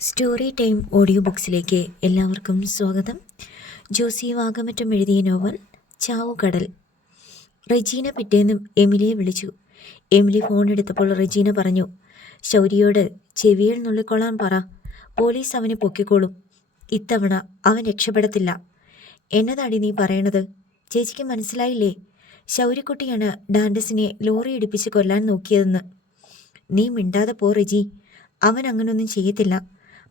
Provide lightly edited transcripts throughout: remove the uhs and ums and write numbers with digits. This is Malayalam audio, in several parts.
സ്റ്റോറി ടൈം ഓഡിയോ ബുക്സിലേക്ക് എല്ലാവർക്കും സ്വാഗതം. ജോസി വാഗമറ്റം എഴുതിയ നോവൽ ചാവുകടൽ. റെജീന പിറ്റേന്നും എമിലിയെ വിളിച്ചു. എമിലി ഫോൺ എടുത്തപ്പോൾ റെജീന പറഞ്ഞു, ശൗര്യയോട് ചെവിയിൽ നുള്ളിക്കൊള്ളാൻ പറ, പോലീസ് അവനെ പൊക്കിക്കോളും. ഇത്തവണ അവൻ രക്ഷപ്പെടത്തില്ല. എന്നതാടി നീ പറയണത്? ചേച്ചിക്ക് മനസ്സിലായില്ലേ? ശൗര്യക്കുട്ടിയാണ് ഡാൻഡസിനെ ലോറി ഇടിപ്പിച്ച് കൊല്ലാൻ നോക്കിയതെന്ന്. നീ മിണ്ടാതെ പോ റെജി. അവൻ അങ്ങനൊന്നും ചെയ്യത്തില്ല.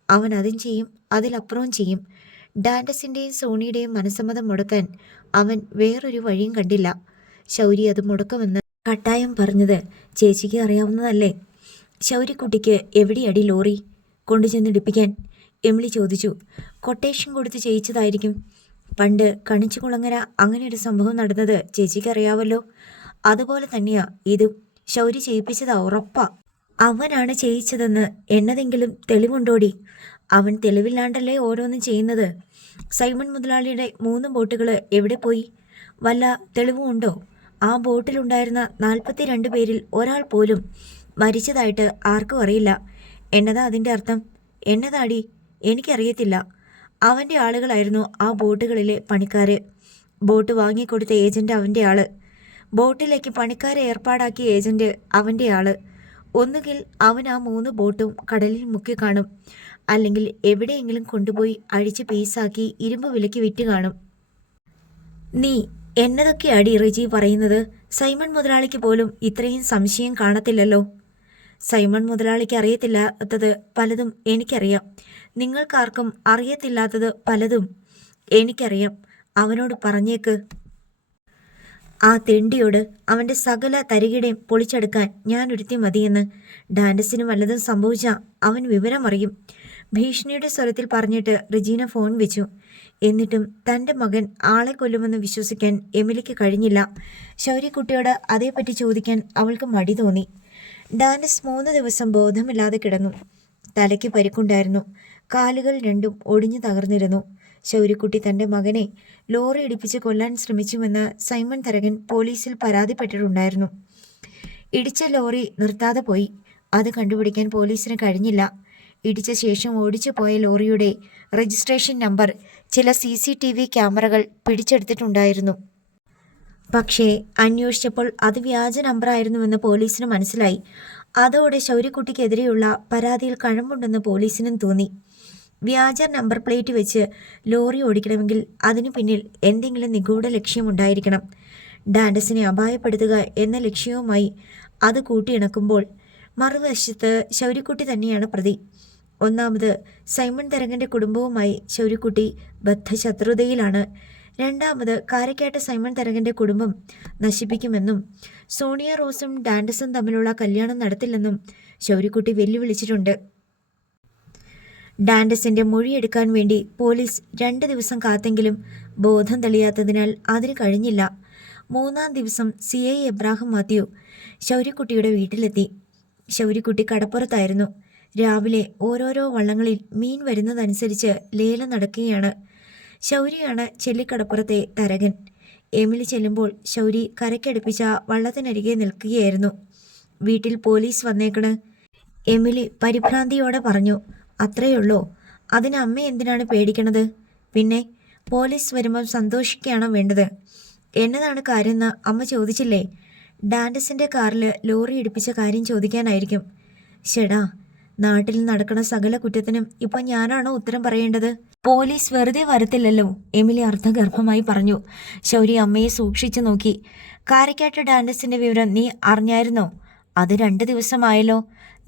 അവൻ അതും ചെയ്യും, അതിലപ്പുറവും ചെയ്യും. ഡാൻഡസിൻ്റെയും സോണിയുടെയും മനസ്സമ്മതം മുടക്കാൻ അവൻ വേറൊരു വഴിയും കണ്ടില്ല. ശൗരി അത് മുടക്കുമെന്ന് കട്ടായം പറഞ്ഞത് ചേച്ചിക്ക് അറിയാവുന്നതല്ലേ? ശൗര്യക്കുട്ടിക്ക് എവിടെയടി ലോറി കൊണ്ടുചെന്നിടിപ്പിക്കാൻ? എമിലി ചോദിച്ചു. കൊട്ടേഷൻ കൊടുത്ത് ചെയ്യിച്ചതായിരിക്കും. പണ്ട് കണിച്ചുകുളങ്ങര അങ്ങനെയൊരു സംഭവം നടന്നത് ചേച്ചിക്ക് അറിയാവല്ലോ. അതുപോലെ തന്നെയാ ഇതും. ശൗരി ചെയ്യിപ്പിച്ചതാ, ഉറപ്പാ. അവനാണ് ചെയ്യിച്ചതെന്ന് എന്നതെങ്കിലും തെളിവുണ്ടോടി? അവൻ തെളിവില്ലാണ്ടല്ലേ ഓരോന്നും ചെയ്യുന്നത്. സൈമൺ മുതലാളിയുടെ 3 ബോട്ടുകൾ എവിടെ പോയി? വല്ല തെളിവും ഉണ്ടോ? ആ ബോട്ടിലുണ്ടായിരുന്ന 42 പേരിൽ ഒരാൾ പോലും മരിച്ചതായിട്ട് ആർക്കും അറിയില്ല. എന്നതാ അതിൻ്റെ അർത്ഥം? എന്നതാടി? എനിക്കറിയത്തില്ല. അവൻ്റെ ആളുകളായിരുന്നു ആ ബോട്ടുകളിലെ പണിക്കാര്. ബോട്ട് വാങ്ങിക്കൊടുത്ത ഏജന്റ് അവൻ്റെ ആള്. ബോട്ടിലേക്ക് പണിക്കാരെ ഏർപ്പാടാക്കിയ ഏജന്റ് അവൻ്റെ ആള്. ഒന്നുകിൽ അവൻ ആ 3 ബോട്ടും കടലിൽ മുക്കി കാണും, അല്ലെങ്കിൽ എവിടെയെങ്കിലും കൊണ്ടുപോയി അഴിച്ച് പീസാക്കി ഇരുമ്പ് വിലയ്ക്ക് വിറ്റ് കാണും. നീ എന്നതൊക്കെയാടി റെജി പറയുന്നത്? സൈമൺ മുതലാളിക്ക് പോലും ഇത്രയും സംശയം കാണത്തില്ലല്ലോ. സൈമൺ മുതലാളിക്ക് അറിയത്തില്ലാത്തത് പലതും എനിക്കറിയാം. നിങ്ങൾക്കാർക്കും അറിയത്തില്ലാത്തത് പലതും എനിക്കറിയാം. അവനോട് പറഞ്ഞേക്ക്. ആ തെണ്ടിയോട് അവൻ്റെ സകല തരികിടയും പൊളിച്ചെടുക്കാൻ ഞാൻ ഒരുത്തി മതിയെന്ന്. ഡാൻഡസിന് വല്ലതും സംഭവിച്ചാൽ അവൻ വിവരമറിയും. ഭീഷണിയുടെ സ്വരത്തിൽ പറഞ്ഞിട്ട് റെജീന ഫോൺ വെച്ചു. എന്നിട്ടും തൻ്റെ മകൻ ആളെ കൊല്ലുമെന്ന് വിശ്വസിക്കാൻ എമിലിക്ക് കഴിഞ്ഞില്ല. ശൗര്യക്കുട്ടിയോട് അതേപ്പറ്റി ചോദിക്കാൻ അവൾക്ക് മടി തോന്നി. ഡാൻഡസ് 3 ദിവസം ബോധമില്ലാതെ കിടന്നു. തലയ്ക്ക് പരിക്കുണ്ടായിരുന്നു. കാലുകൾ രണ്ടും ഒടിഞ്ഞു തകർന്നിരുന്നു. ശൗര്യക്കുട്ടി തൻ്റെ മകനെ ലോറി ഇടിപ്പിച്ച് കൊല്ലാൻ ശ്രമിച്ചുവെന്ന് സൈമൺ തരകൻ പോലീസിൽ പരാതിപ്പെട്ടിട്ടുണ്ടായിരുന്നു. ഇടിച്ച ലോറി നിർത്താതെ പോയി. അത് കണ്ടുപിടിക്കാൻ പോലീസിന് കഴിഞ്ഞില്ല. ഇടിച്ച ശേഷം ഓടിച്ചു പോയ ലോറിയുടെ രജിസ്ട്രേഷൻ നമ്പർ ചില CCTV ക്യാമറകൾ പിടിച്ചെടുത്തിട്ടുണ്ടായിരുന്നു. പക്ഷേ അന്വേഷിച്ചപ്പോൾ അത് വ്യാജ നമ്പറായിരുന്നുവെന്ന് പോലീസിന് മനസ്സിലായി. അതോടെ ശൗര്യക്കുട്ടിക്കെതിരെയുള്ള പരാതിയിൽ കഴമ്പുണ്ടെന്ന് പോലീസിനും തോന്നി. വ്യാജ നമ്പർ പ്ലേറ്റ് വെച്ച് ലോറി ഓടിക്കണമെങ്കിൽ അതിനു പിന്നിൽ എന്തെങ്കിലും നിഗൂഢ ലക്ഷ്യമുണ്ടായിരിക്കണം. ഡാൻഡസിനെ അപായപ്പെടുത്തുക എന്ന ലക്ഷ്യവുമായി അത് കൂട്ടിയിണക്കുമ്പോൾ മറുവശത്ത് ശൗര്യക്കുട്ടി തന്നെയാണ് പ്രതി. ഒന്നാമത്, സൈമൺ തരകൻ്റെ കുടുംബവുമായി ശൗര്യക്കുട്ടി ബദ്ധശത്രുതയിലാണ്. രണ്ടാമത്, കാരക്കാട്ട് സൈമൺ തരകൻ്റെ കുടുംബം നശിപ്പിക്കുമെന്നും സോണിയ റോസും ഡാൻഡസും തമ്മിലുള്ള കല്യാണം നടത്തില്ലെന്നും ശൗര്യക്കുട്ടി വെല്ലുവിളിച്ചിട്ടുണ്ട്. ഡാൻഡസിൻ്റെ മൊഴിയെടുക്കാൻ വേണ്ടി പോലീസ് 2 ദിവസം കാത്തെങ്കിലും ബോധം തെളിയാത്തതിനാൽ അതിന് കഴിഞ്ഞില്ല. 3-ാം ദിവസം CI എബ്രാഹിം മാത്യു ശൗര്യക്കുട്ടിയുടെ വീട്ടിലെത്തി. ശൗര്യക്കുട്ടി കടപ്പുറത്തായിരുന്നു. രാവിലെ ഓരോരോ വള്ളങ്ങളിൽ മീൻ വരുന്നതനുസരിച്ച് ലേലം നടക്കുകയാണ്. ശൗര്യയാണ് ചെല്ലിക്കടപ്പുറത്തെ തരകൻ. എമിലി ചെല്ലുമ്പോൾ ശൗരി കരയ്ക്കടുപ്പിച്ച വള്ളത്തിനരികെ നിൽക്കുകയായിരുന്നു. വീട്ടിൽ പോലീസ് വന്നേക്കണ്, എമിലി പരിഭ്രാന്തിയോടെ പറഞ്ഞു. അത്രയുള്ളോ? അതിന് അമ്മ എന്തിനാണ് പേടിക്കണത്? പിന്നെ പോലീസ് വരുമ്പോൾ സന്തോഷിക്കുകയാണോ വേണ്ടത്? എന്നതാണ് കാര്യമെന്ന് അമ്മ ചോദിച്ചില്ലേ? ഡാൻഡസിൻ്റെ കാറിൽ ലോറി ഇടിപ്പിച്ച കാര്യം ചോദിക്കാനായിരിക്കും. ശെടാ, നാട്ടിൽ നടക്കണ സകല കുറ്റത്തിനും ഇപ്പോൾ ഞാനാണോ ഉത്തരം പറയേണ്ടത്? പോലീസ് വെറുതെ വരത്തില്ലല്ലോ, എമിലി അർദ്ധഗർഭമായി പറഞ്ഞു. ശൗരി അമ്മയെ സൂക്ഷിച്ചു നോക്കി. കാരക്കാട്ട് ഡാൻഡസിൻ്റെ വിവരം നീ അറിഞ്ഞായിരുന്നോ? അത് 2 ദിവസമായല്ലോ.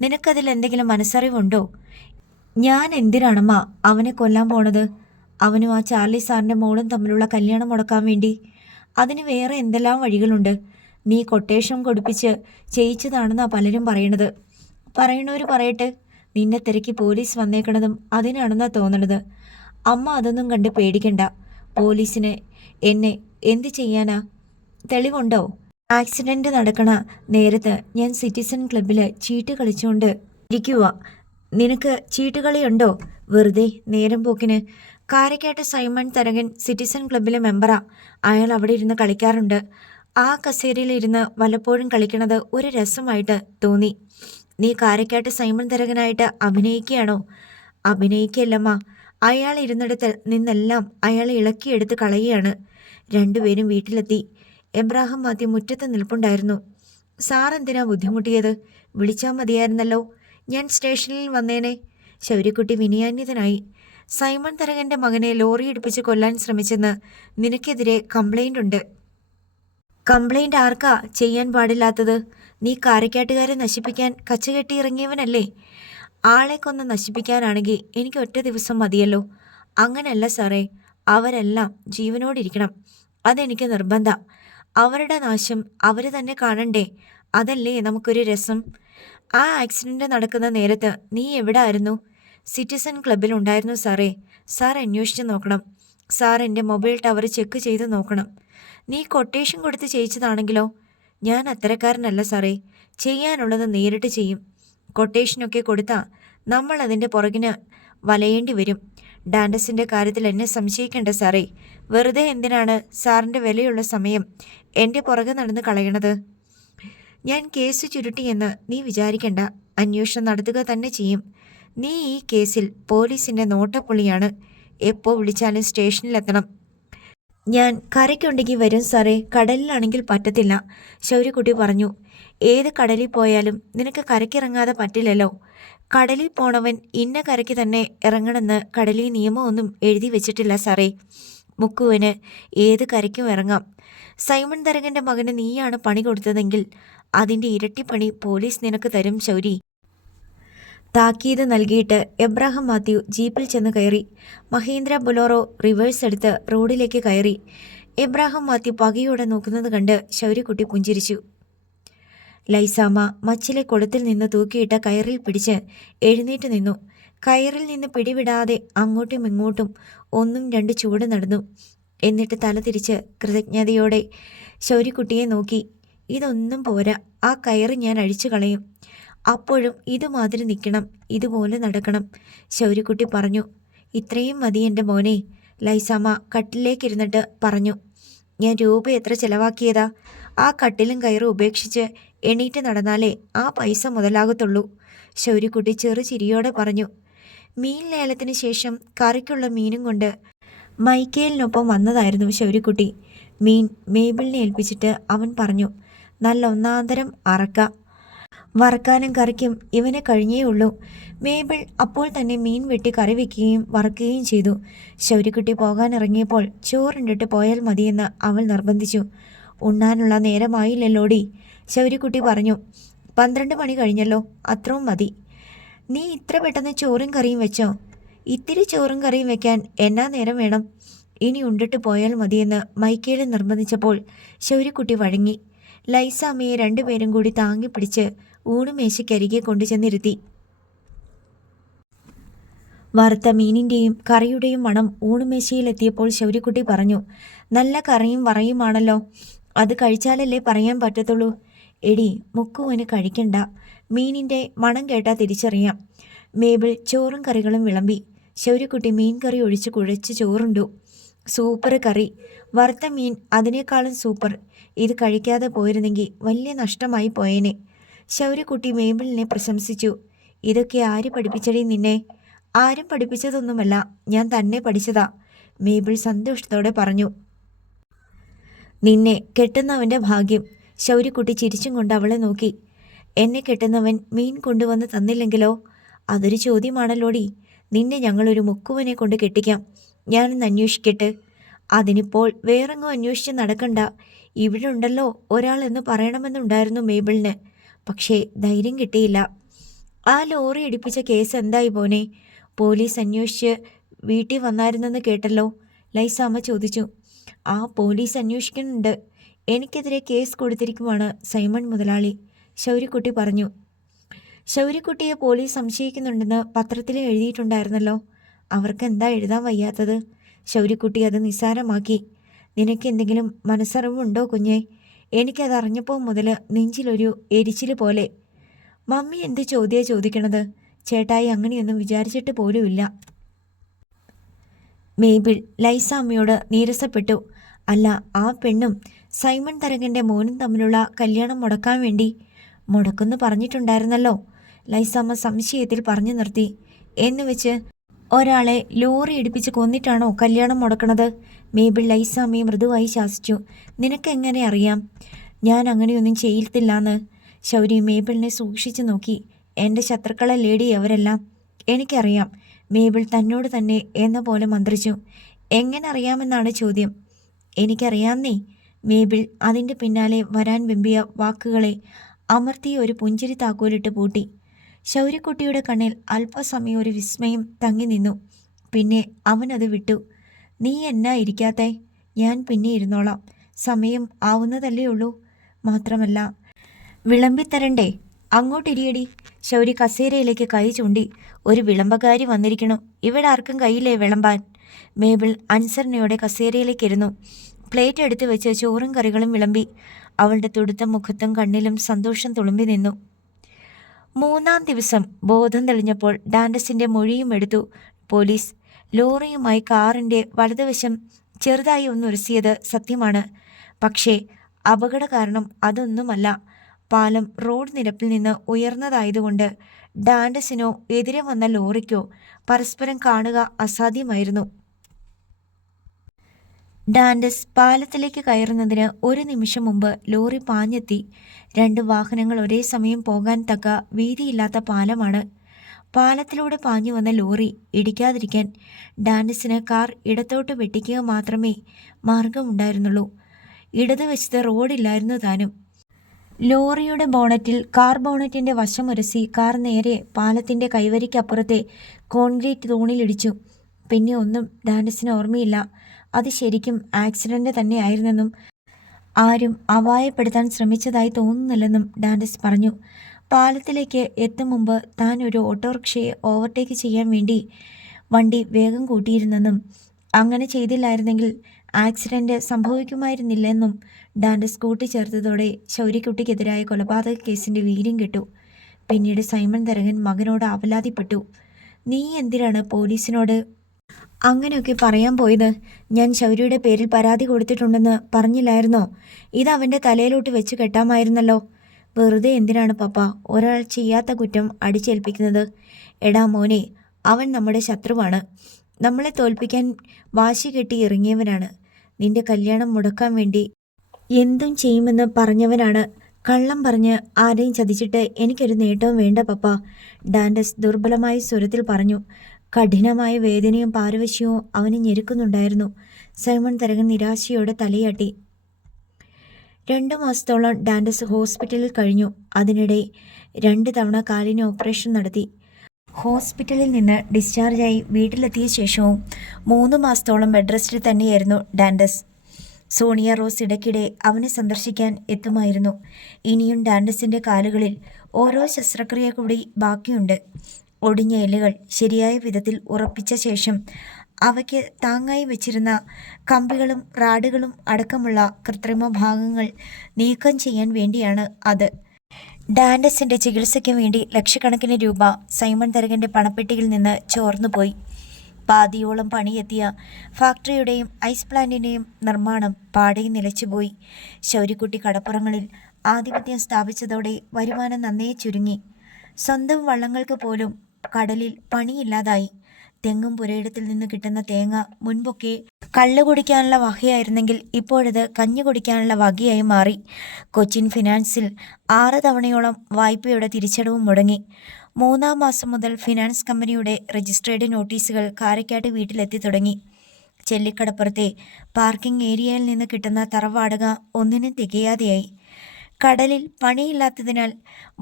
നിനക്കതിൽ എന്തെങ്കിലും മനസ്സറിവുണ്ടോ? ഞാൻ എന്തിനാണമ്മ അവനെ കൊല്ലാൻ പോണത്? അവനും ആ ചാർലി സാറിൻ്റെ മോളും തമ്മിലുള്ള കല്യാണം മുടക്കാൻ വേണ്ടി. അതിന് വേറെ എന്തെല്ലാം വഴികളുണ്ട്. നീ കൊട്ടേഷൻ കൊടുപ്പിച്ച് ചെയ്യിച്ചതാണെന്നാ പലരും പറയണത്. പറയണവർ പറയട്ടെ. നിന്നെ തിരക്കി പോലീസ് വന്നേക്കണതും അതിനാണെന്നാ തോന്നണത്. അമ്മ അതൊന്നും കണ്ട് പേടിക്കണ്ട. പോലീസിന് എന്നെ എന്ത് ചെയ്യാനാ? തെളിവുണ്ടോ? ആക്സിഡൻറ്റ് നടക്കണ നേരത്ത് ഞാൻ സിറ്റിസൺ ക്ലബ്ബിൽ ചീട്ട് കളിച്ചുകൊണ്ട് ഇരിക്കുക. നിനക്ക് ചീട്ടുകളിയുണ്ടോ? വെറുതെ നേരം പോക്കിന്. കാരക്കാട്ട് സൈമൺ തരകൻ സിറ്റിസൺ ക്ലബ്ബിലെ മെമ്പറാ. അയാൾ അവിടെ ഇരുന്ന് കളിക്കാറുണ്ട്. ആ കസേരയിലിരുന്ന് വല്ലപ്പോഴും കളിക്കണത് ഒരു രസമായിട്ട് തോന്നി. നീ കാരക്കാട്ട് സൈമൺ തരകനായിട്ട് അഭിനയിക്കുകയാണോ? അഭിനയിക്കല്ലമ്മ. അയാൾ ഇരുന്നിടത്ത് നിന്നെല്ലാം അയാളെ ഇളക്കിയെടുത്ത് കളയുകയാണ്. രണ്ടുപേരും വീട്ടിലെത്തി. എബ്രാഹിം മാത്യു മുറ്റത്ത് നിൽപ്പുണ്ടായിരുന്നു. സാർ എന്തിനാ ബുദ്ധിമുട്ടിയത്? വിളിച്ചാൽ മതിയായിരുന്നല്ലോ. ഞാൻ സ്റ്റേഷനിൽ വന്നേനെ. ശൗര്യക്കുട്ടി വിനയാന്വിതനായി. സൈമൺ തരകന്റെ മകനെ ലോറി ഇടിപ്പിച്ച് കൊല്ലാൻ ശ്രമിച്ചെന്ന് നിനക്കെതിരെ കംപ്ലൈൻ്റ് ഉണ്ട്. കംപ്ലൈൻ്റ് ആർക്കാ ചെയ്യാൻ പാടില്ലാത്തത്? നീ കാരക്കാട്ടുകാരെ നശിപ്പിക്കാൻ കച്ചകെട്ടി ഇറങ്ങിയവനല്ലേ? ആളെ കൊന്ന് നശിപ്പിക്കാനാണെങ്കിൽ എനിക്ക് ഒറ്റ ദിവസം മതിയല്ലോ. അങ്ങനെയല്ല സാറേ, അവരെല്ലാം ജീവനോടിരിക്കണം. അതെനിക്ക് നിർബന്ധം. അവരുടെ നാശം അവർ തന്നെ കാണണ്ടേ? അതല്ലേ നമുക്കൊരു രസം. ആ ആക്സിഡൻറ്റ് നടക്കുന്ന നേരത്ത് നീ എവിടെ ആയിരുന്നു? സിറ്റിസൺ ക്ലബിൽ ഉണ്ടായിരുന്നു സാറേ. സാർ അന്വേഷിച്ച് നോക്കണം. സാർ എൻ്റെ മൊബൈൽ ടവർ ചെക്ക് ചെയ്ത് നോക്കണം. നീ കൊട്ടേഷൻ കൊടുത്ത് ചെയ്യിച്ചതാണെങ്കിലോ? ഞാൻ അത്തരക്കാരനല്ല സാറേ. ചെയ്യാനുള്ളത് നേരിട്ട് ചെയ്യും. കൊട്ടേഷനൊക്കെ കൊടുത്താൽ നമ്മൾ അതിൻ്റെ പുറകിന് വലയേണ്ടി വരും. ഡാൻഡസിൻ്റെ കാര്യത്തിൽ എന്നെ സംശയിക്കേണ്ട സാറേ. വെറുതെ എന്തിനാണ് സാറിൻ്റെ വിലയുള്ള സമയം എൻ്റെ പുറകെ നടന്ന് കളയണത്? ഞാൻ കേസ് ചുരുട്ടിയെന്ന് നീ വിചാരിക്കണ്ട. അന്വേഷണം നടത്തുക തന്നെ ചെയ്യും. നീ ഈ കേസിൽ പോലീസിൻ്റെ നോട്ടപ്പുള്ളിയാണ്. എപ്പോൾ വിളിച്ചാലും സ്റ്റേഷനിലെത്തണം. ഞാൻ കരയ്ക്കുണ്ടെങ്കിൽ വരും സാറേ, കടലിലാണെങ്കിൽ പറ്റത്തില്ല. ശൗര്യക്കുട്ടി പറഞ്ഞു. ഏത് കടലിൽ പോയാലും നിനക്ക് കരയ്ക്കിറങ്ങാതെ പറ്റില്ലല്ലോ. കടലിൽ പോണവൻ ഇന്ന കരയ്ക്ക് തന്നെ ഇറങ്ങണമെന്ന് കടലിൽ നിയമമൊന്നും എഴുതി വെച്ചിട്ടില്ല സാറേ. മുക്കുവന് ഏത് കരയ്ക്കും ഇറങ്ങാം. സൈമൺ തരകന്റെ മകന് നീയാണ് പണി കൊടുത്തതെങ്കിൽ അതിൻ്റെ ഇരട്ടിപ്പണി പോലീസ് നിനക്ക് തരും ശൗരി. താക്കീത് നൽകിയിട്ട് എബ്രാഹിം മാത്യു ജീപ്പിൽ ചെന്ന് കയറി. മഹീന്ദ്ര ബൊലോറോ റിവേഴ്സ് എടുത്ത് റോഡിലേക്ക് കയറി. എബ്രാഹിം മാത്യു പകയോടെ നോക്കുന്നത് കണ്ട് ശൗര്യക്കുട്ടി പുഞ്ചിരിച്ചു. ലൈസാമ്മ മച്ചിലെ കുളത്തിൽ നിന്ന് തൂക്കിയിട്ട കയറിൽ പിടിച്ച് എഴുന്നേറ്റ് നിന്നു. കയറിൽ നിന്ന് പിടിവിടാതെ അങ്ങോട്ടും ഇങ്ങോട്ടും ഒന്നും രണ്ട് ചൂട് നടന്നു. എന്നിട്ട് തല തിരിച്ച് കൃതജ്ഞതയോടെ ശൗര്യക്കുട്ടിയെ നോക്കി. ഇതൊന്നും പോരാ, ആ കയറ് ഞാൻ അഴിച്ചു കളയും. അപ്പോഴും ഇതുമാതിരി നിൽക്കണം, ഇതുപോലെ നടക്കണം. ശൗര്യക്കുട്ടി പറഞ്ഞു. ഇത്രയും മതി എൻ്റെ മോനെ. ലൈസാമ്മ കട്ടിലേക്കിരുന്നിട്ട് പറഞ്ഞു. ഞാൻ രൂപ എത്ര ചെലവാക്കിയതാ? ആ കട്ടിലും കയറും ഉപേക്ഷിച്ച് എണീറ്റ് നടന്നാലേ ആ പൈസ മുതലാകത്തുള്ളൂ. ശൗര്യക്കുട്ടി ചെറു ചിരിയോടെ പറഞ്ഞു. മീൻ ലേലത്തിന് ശേഷം കറിക്കുള്ള മീനും കൊണ്ട് മൈക്കേലിനൊപ്പം വന്നതായിരുന്നു ശൗര്യക്കുട്ടി. മീൻ മേബിളിനെ ഏൽപ്പിച്ചിട്ട് അവൻ പറഞ്ഞു. നല്ല ഒന്നാന്തരം അറക്ക. വറക്കാനും കറിക്കും ഇവനെ കഴിഞ്ഞേ ഉള്ളൂ. മേബിൾ അപ്പോൾ തന്നെ മീൻ വെട്ടി കറി വയ്ക്കുകയും വറക്കുകയും ചെയ്തു. ശൗര്യക്കുട്ടി പോകാനിറങ്ങിയപ്പോൾ ചോറുണ്ടിട്ട് പോയാൽ മതിയെന്ന് അവൾ നിർബന്ധിച്ചു. ഉണ്ണാനുള്ള നേരമായില്ലല്ലോടി, ശൗര്യക്കുട്ടി പറഞ്ഞു. 12 മണി കഴിഞ്ഞല്ലോ, അത്രയും മതി. നീ ഇത്ര പെട്ടെന്ന് ചോറും കറിയും വെച്ചോ? ഇത്തിരി ചോറും കറിയും വെക്കാൻ എന്നാ നേരം വേണം? ഇനി ഉണ്ടിട്ട് പോയാൽ മതിയെന്ന് മൈക്കേല് നിർബന്ധിച്ചപ്പോൾ ശൗര്യക്കുട്ടി വഴങ്ങി. ലൈസാമ്മയെ രണ്ടുപേരും കൂടി താങ്ങിപ്പിടിച്ച് ഊണുമേശയ്ക്കരികെ കൊണ്ടുചെന്നിരുത്തി. വറുത്ത മീനിൻ്റെയും കറിയുടെയും മണം ഊണുമേശയിലെത്തിയപ്പോൾ ശൗര്യക്കുട്ടി പറഞ്ഞു. നല്ല കറിയും വറയുമാണല്ലോ. അത് കഴിച്ചാലല്ലേ പറയാൻ പറ്റത്തുള്ളൂ. എടി, മുക്കുവന് കഴിക്കണ്ട. മീനിൻ്റെ മണം കേട്ടാൽ തിരിച്ചറിയാം. മേബിൾ ചോറും കറികളും വിളമ്പി. ശൗര്യക്കുട്ടി മീൻ കറി ഒഴിച്ച് കുഴച്ച് ചോറുണ്ടു. സൂപ്പർ കറി. വറുത്ത മീൻ അതിനേക്കാളും സൂപ്പർ. ഇത് കഴിക്കാതെ പോയിരുന്നെങ്കിൽ വലിയ നഷ്ടമായി പോയേനെ. ശൗര്യക്കുട്ടി മേബിളിനെ പ്രശംസിച്ചു. ഇതൊക്കെ ആര് പഠിപ്പിച്ചടി നിന്നെ? ആരും പഠിപ്പിച്ചതൊന്നുമല്ല, ഞാൻ തന്നെ പഠിച്ചതാ, മേബിൾ സന്തോഷത്തോടെ പറഞ്ഞു. നിന്നെ കെട്ടുന്നവൻ്റെ ഭാഗ്യം. ശൗര്യക്കുട്ടി ചിരിച്ചും കൊണ്ട് അവളെ നോക്കി. എന്നെ കെട്ടുന്നവൻ മീൻ കൊണ്ടുവന്ന് തന്നില്ലെങ്കിലോ? അതൊരു ചോദ്യമാണല്ലോടി. നിന്നെ ഞങ്ങളൊരു മുക്കുവനെ കൊണ്ട് കെട്ടിക്കാം. ഞാനൊന്ന് അന്വേഷിക്കട്ടെ. അതിനിപ്പോൾ വേറെങ്ങും അന്വേഷിച്ച് നടക്കണ്ട. ഇവിടെ ഉണ്ടല്ലോ ഒരാളെന്ന് പറയണമെന്നുണ്ടായിരുന്നു മേബിളിന്. പക്ഷേ ധൈര്യം കിട്ടിയില്ല. ആ ലോറി ഇടിപ്പിച്ച കേസ് എന്തായി പോനെ? പോലീസ് അന്വേഷിച്ച് വീട്ടിൽ വന്നായിരുന്നെന്ന് കേട്ടല്ലോ, ലൈസാമ്മ ചോദിച്ചു. ആ പോലീസ് അന്വേഷിക്കുന്നുണ്ട്. എനിക്കെതിരെ കേസ് കൊടുത്തിരിക്കുവാണ് സൈമൺ മുതലാളി, ശൗര്യക്കുട്ടി പറഞ്ഞു. ശൗര്യക്കുട്ടിയെ പോലീസ് സംശയിക്കുന്നുണ്ടെന്ന് പത്രത്തിൽ എഴുതിയിട്ടുണ്ടായിരുന്നല്ലോ. അവർക്ക് എന്താ എഴുതാൻ വയ്യാത്തത്? ശൗര്യക്കുട്ടി അത് നിസ്സാരമാക്കി. നിനക്കെന്തെങ്കിലും മനസ്സറിവുണ്ടോ കുഞ്ഞേ? എനിക്കതറിഞ്ഞപ്പോൾ മുതൽ നെഞ്ചിലൊരു എരിച്ചിൽ പോലെ. മമ്മി എന്ത് ചോദ്യമാണ് ചോദിക്കണത്? ചേട്ടായി അങ്ങനെയൊന്നും വിചാരിച്ചിട്ട് പോലുമില്ല. മേബിൾ ലൈസാമ്മയോട് നീരസപ്പെട്ടു. അല്ല, ആ പെണ്ണും സൈമൺ തരകൻ്റെ മോനും തമ്മിലുള്ള കല്യാണം മുടക്കാൻ വേണ്ടി മുടക്കുന്ന് പറഞ്ഞിട്ടുണ്ടായിരുന്നല്ലോ, ലൈസാമ്മ സംശയത്തിൽ പറഞ്ഞു നിർത്തി. എന്നുവെച്ച് ഒരാളെ ലോറി ഇടിപ്പിച്ച് കൊന്നിട്ടാണോ കല്യാണം മുടക്കണത്? മേബിൾ ലൈസാമ്മയെ മൃദുവായി ശാസിച്ചു. നിനക്കെങ്ങനെ അറിയാം? ഞാൻ അങ്ങനെയൊന്നും ചെയ്യത്തില്ലാന്ന്. ശൗരി മേബിളിനെ സൂക്ഷിച്ചു നോക്കി. എൻ്റെ ശത്രുക്കളെ ലേഡി അവരെല്ലാം. എനിക്കറിയാം. മേബിൾ തന്നോട് തന്നെ എന്ന പോലെ മന്ത്രിച്ചു. എങ്ങനെ അറിയാമെന്നാണ് ചോദ്യം. എനിക്കറിയാന്നേ. മേബിൾ അതിൻ്റെ പിന്നാലെ വരാൻ വെമ്പിയ വാക്കുകളെ അമർത്തി ഒരു പുഞ്ചിരി താക്കോലിട്ട് പൂട്ടി. ശൗര്യക്കുട്ടിയുടെ കണ്ണിൽ അല്പസമയം ഒരു വിസ്മയം തങ്ങി നിന്നു. പിന്നെ അവനത് വിട്ടു. നീ എന്നാ ഇരിക്കാത്തെ? ഞാൻ പിന്നെ ഇരുന്നോളാം. സമയം ആവുന്നതല്ലേ ഉള്ളൂ. മാത്രമല്ല വിളമ്പിത്തരണ്ടേ? അങ്ങോട്ടിരിയടി. ശൗരി കസേരയിലേക്ക് കൈ ചൂണ്ടി. ഒരു വിളമ്പക്കാരി വന്നിരിക്കണു. ഇവിടെ ആർക്കും കയ്യിലേ വിളമ്പാൻ. മേബിൾ അനുസരണയോടെ കസേരയിലേക്കിരുന്നു. പ്ലേറ്റ് എടുത്തു വെച്ച് ചോറും കറികളും വിളമ്പി. അവളുടെ തുടുത്ത മുഖത്തും കണ്ണിലും സന്തോഷം തുളുമ്പി നിന്നു. 3-ാം ദിവസം ബോധം തെളിഞ്ഞപ്പോൾ ഡാൻഡസിൻ്റെ മൊഴിയും എടുത്തു പോലീസ്. ലോറിയുമായി കാറിൻ്റെ വലതുവശം ചെറുതായി ഒന്നുരസിയത് സത്യമാണ്. പക്ഷേ അപകട കാരണം അതൊന്നുമല്ല. പാലം റോഡ് നിരപ്പിൽ നിന്ന് ഉയർന്നതായതുകൊണ്ട് ഡാൻഡസിനോ എതിരെ വന്ന ലോറിക്കോ പരസ്പരം കാണുക അസാധ്യമായിരുന്നു. ഡാൻഡസ് പാലത്തിലേക്ക് കയറുന്നതിന് ഒരു നിമിഷം മുമ്പ് ലോറി പാഞ്ഞെത്തി. 2 വാഹനങ്ങൾ ഒരേ സമയം പോകാൻ തക്ക വീതിയില്ലാത്ത പാലമാണ്. പാലത്തിലൂടെ പാഞ്ഞു വന്ന ലോറി ഇടിക്കാതിരിക്കാൻ ഡാൻഡസിന് കാർ ഇടത്തോട്ട് വെട്ടിക്കുക മാത്രമേ മാർഗമുണ്ടായിരുന്നുള്ളൂ. ഇടതുവശത്ത് റോഡില്ലായിരുന്നു താനും. ലോറിയുടെ ബോണറ്റിൽ കാർ ബോണറ്റിൻ്റെ വശമുരസി കാർ നേരെ പാലത്തിൻ്റെ കൈവരിക്കപ്പുറത്തെ കോൺക്രീറ്റ് തൂണിലിടിച്ചു. പിന്നെ ഒന്നും ഡാൻഡസിന് ഓർമ്മയില്ല. അത് ശരിക്കും ആക്സിഡന്റ് തന്നെയായിരുന്നെന്നും ആരും അപായപ്പെടുത്താൻ ശ്രമിച്ചതായി തോന്നുന്നില്ലെന്നും ഡാൻഡസ് പറഞ്ഞു. പാലത്തിലേക്ക് എത്തും മുമ്പ് താൻ ഒരു ഓട്ടോറിക്ഷയെ ഓവർടേക്ക് ചെയ്യാൻ വേണ്ടി വണ്ടി വേഗം കൂട്ടിയിരുന്നെന്നും അങ്ങനെ ചെയ്തില്ലായിരുന്നെങ്കിൽ ആക്സിഡന്റ് സംഭവിക്കുമായിരുന്നില്ലെന്നും ഡാൻഡസ് കൂട്ടിച്ചേർത്തതോടെ ശൗര്യക്കുട്ടിക്കെതിരായ കൊലപാതക കേസിൻ്റെ വീര്യം കെട്ടു. പിന്നീട് സൈമൺ തരകൻ മകനോട് ആവലാതിപ്പെട്ടു. നീ എന്തിനാണ് പോലീസിനോട് അങ്ങനെയൊക്കെ പറയാൻ പോയത്? ഞാൻ ശൗര്യയുടെ പേരിൽ പരാതി കൊടുത്തിട്ടുണ്ടെന്ന് പറഞ്ഞില്ലായിരുന്നോ? ഇത് അവൻ്റെ തലയിലോട്ട് വെച്ച് കെട്ടാമായിരുന്നല്ലോ. വെറുതെ എന്തിനാണ് പപ്പ ഒരാൾ ചെയ്യാത്ത കുറ്റം അടിച്ചേൽപ്പിക്കുന്നത്? എടാ മോനെ, അവൻ നമ്മുടെ ശത്രുവാണ്. നമ്മളെ തോൽപ്പിക്കാൻ വാശി കെട്ടി ഇറങ്ങിയവനാണ്. നിന്റെ കല്യാണം മുടക്കാൻ വേണ്ടി എന്തും ചെയ്യുമെന്ന് പറഞ്ഞവനാണ്. കള്ളം പറഞ്ഞ് ആരെയും ചതിച്ചിട്ട് എനിക്കൊരു നേട്ടവും വേണ്ട പപ്പ. ഡാൻഡസ് ദുർബലമായ സ്വരത്തിൽ പറഞ്ഞു. കഠിനമായ വേദനയും പാരവശ്യവും അവനെ ഞെരുക്കുന്നുണ്ടായിരുന്നു. സൈമൺ തരകൻ നിരാശയോടെ തലയാട്ടി. 2 മാസത്തോളം ഡാൻഡസ് ഹോസ്പിറ്റലിൽ കഴിഞ്ഞു. അതിനിടെ 2 തവണ കാലിന് ഓപ്പറേഷൻ നടത്തി. ഹോസ്പിറ്റലിൽ നിന്ന് ഡിസ്ചാർജായി വീട്ടിലെത്തിയ ശേഷവും 3 മാസത്തോളം ബെഡ് റെസ്റ്റിൽ തന്നെയായിരുന്നു ഡാൻഡസ്. സോണിയ റോസ് ഇടയ്ക്കിടെ അവനെ സന്ദർശിക്കാൻ എത്തുമായിരുന്നു. ഇനിയും ഡാൻഡസിൻ്റെ കാലുകളിൽ ഓരോ ശസ്ത്രക്രിയ കൂടി ബാക്കിയുണ്ട്. ഒടിഞ്ഞ എല്ലുകൾ ശരിയായ വിധത്തിൽ ഉറപ്പിച്ച ശേഷം അവയ്ക്ക് താങ്ങായി വെച്ചിരുന്ന കമ്പികളും റാഡുകളും അടക്കമുള്ള കൃത്രിമ ഭാഗങ്ങൾ നീക്കം ചെയ്യാൻ വേണ്ടിയാണ് അത്. ഡാൻഡസിൻ്റെ ചികിത്സയ്ക്ക് വേണ്ടി ലക്ഷക്കണക്കിന് രൂപ സൈമൺ തരകൻ്റെ പണപ്പെട്ടിയിൽ നിന്ന് ചോർന്നുപോയി. പാതിയോളം പണിയെത്തിയ ഫാക്ടറിയുടെയും ഐസ് പ്ലാന്റിൻ്റെയും നിർമ്മാണം പാടെ നിലച്ചുപോയി. ശൗര്യക്കുട്ടി കടപ്പുറങ്ങളിൽ ആധിപത്യം സ്ഥാപിച്ചതോടെ വരുമാനം നന്നേ ചുരുങ്ങി. സ്വന്തം വള്ളങ്ങൾക്ക് പോലും കടലിൽ പണിയില്ലാതായി. തെങ്ങും പുരയിടത്തിൽ നിന്ന് കിട്ടുന്ന തേങ്ങ മുൻപൊക്കെ കള്ളു കുടിക്കാനുള്ള വകയായിരുന്നെങ്കിൽ ഇപ്പോഴത് കഞ്ഞി കുടിക്കാനുള്ള വകയായി മാറി. കൊച്ചിൻ ഫിനാൻസിൽ 6 തവണയോളം വായ്പയുടെ തിരിച്ചടവും മുടങ്ങി. 3-ാം മാസം മുതൽ ഫിനാൻസ് കമ്പനിയുടെ രജിസ്ട്രേഡ് നോട്ടീസുകൾ കാരക്കാട്ട് വീട്ടിലെത്തി തുടങ്ങി. ചെല്ലിക്കടപ്പുറത്തെ പാർക്കിംഗ് ഏരിയയിൽ നിന്ന് കിട്ടുന്ന തറവാടക ഒന്നിനും തികയാതെയായി. കടലിൽ പണിയില്ലാത്തതിനാൽ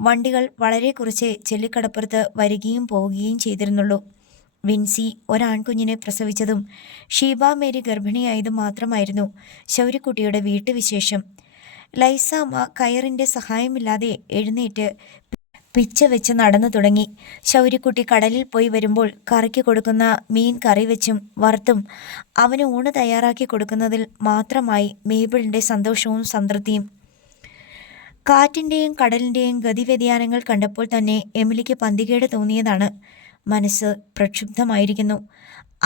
വണ്ടികൾ വളരെ കുറച്ച് ചെല്ലിക്കടപ്പുറത്ത് വരികയും പോവുകയും ചെയ്തിരുന്നുള്ളൂ. വിൻസി ഒരാൺകുഞ്ഞിനെ പ്രസവിച്ചതും ഷീബ മേരി ഗർഭിണിയായതും മാത്രമായിരുന്നു ശൗര്യക്കുട്ടിയുടെ വീട്ടുവിശേഷം. ലൈസാമ്മ കയറിൻ്റെ സഹായമില്ലാതെ എഴുന്നേറ്റ് പിച്ച വെച്ച് നടന്നു തുടങ്ങി. ശൗര്യക്കുട്ടി കടലിൽ പോയി വരുമ്പോൾ കറിക്ക് കൊടുക്കുന്ന മീൻ കറി വെച്ചും വറുത്തും അവന് ഊണ് തയ്യാറാക്കി കൊടുക്കുന്നതിൽ മാത്രമായി മേബിളിൻ്റെ സന്തോഷവും സംതൃപ്തിയും. കാറ്റിൻ്റെയും കടലിൻ്റെയും ഗതിവ്യതിയാനങ്ങൾ കണ്ടപ്പോൾ തന്നെ എമിലിക്ക് പന്തികേട് തോന്നിയതാണ്. മനസ്സ് പ്രക്ഷുബ്ധമായിരിക്കുന്നു.